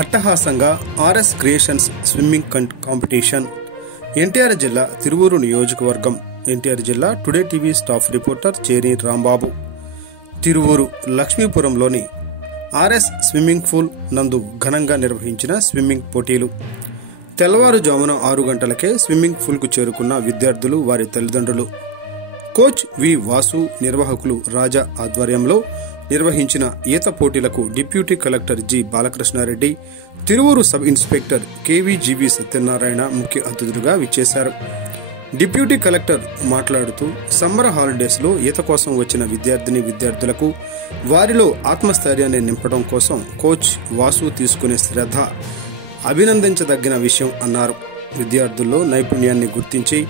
అట్టహాసంగా RS creations swimming competition. NTR జిల్లా తిరువూరు నియోజకవర్గం. ఎన్టీఆర్ జిల్లా today TV staff reporter Cheri Rambabu. Tiruvuru లక్ష్మీపురంలోని ఆర్ఎస్ స్విమ్మింగ్ పూల్ నందు ఘనంగా నిర్వహించిన స్విమ్మింగ్ పోటీలు. తెల్లవారుజామున 6 గంటలకే స్విమ్మింగ్ పూల్ కు చేరుకున్న విద్యార్థులు, వారి తల్లిదండ్రులు. కోచ్ వి వాసు, నిర్వాహకులు రాజా ఆధ్వర్యంలో నిర్వహించిన ఈత పోటీలకు deputy collector G Balakrishna Reddy, Tiruvuru sub inspector KVGV Satyanarayana ముఖ్య అతిథులుగా విచ్చేశారు. డిప్యూటీ కలెక్టర్ మాట్లాడుతూ సమ్మర్ హాలిడేస్ లో ఈత కోసం వచ్చిన విద్యార్థులకు వారిలో ఆత్మస్థైర్యాన్ని నింపడం కోసం కోచ్ వాసు తీసుకునే శ్రద్ధ అభినందించదగిన విషయం అన్నారు. విద్యార్థుల్లో నైపుణ్యాన్ని గుర్తించి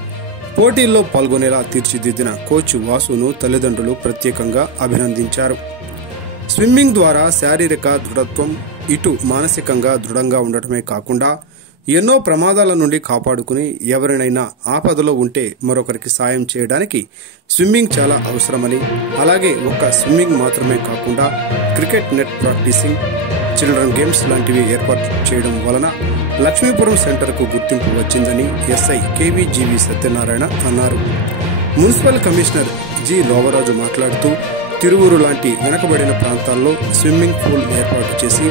పోటీల్లో పాల్గొనేలా తీర్చిదిద్దిన కోచ్ వాసును తల్లిదండ్రులు ప్రత్యేకంగా అభినందించారు. స్విమ్మింగ్ ద్వారా శారీరక దృఢత్వం, ఇటు మానసికంగా దృఢంగా ఉండటమే కాకుండా ఎన్నో ప్రమాదాల నుండి కాపాడుకుని ఎవరినైనా ఆపదలో ఉంటే మరొకరికి సాయం చేయడానికి స్విమ్మింగ్ చాలా అవసరమని, అలాగే ఒక్క స్విమ్మింగ్ మాత్రమే కాకుండా cricket net practising, children games లాంటివి ఏర్పాటు చేయడం వలన లక్ష్మీపురం సెంటర్ కు గుర్తింపు వచ్చిందని ఎస్ఐ కేవీజీవి సత్యనారాయణ అన్నారు. మున్సిపల్ కమిషనర్ జి లోవరాజు మాట్లాడుతూ తిరువూరు లాంటి వెనకబడిన ప్రాంతాల్లో స్విమ్మింగ్ పూల్ ఏర్పాటు చేసి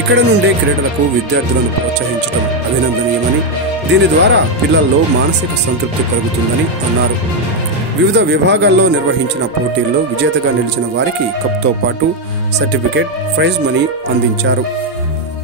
ఇక్కడ నుండే క్రీడలకు విద్యార్థులను ప్రోత్సహించడం అభినందనీయమని, దీని ద్వారా పిల్లల్లో మానసిక సంతృప్తి కలుగుతుందని అన్నారు. వివిధ విభాగాల్లో నిర్వహించిన పోటీల్లో విజేతగా నిలిచిన వారికి కప్తో పాటు సర్టిఫికేట్, ప్రైజ్ మనీ అందించారు.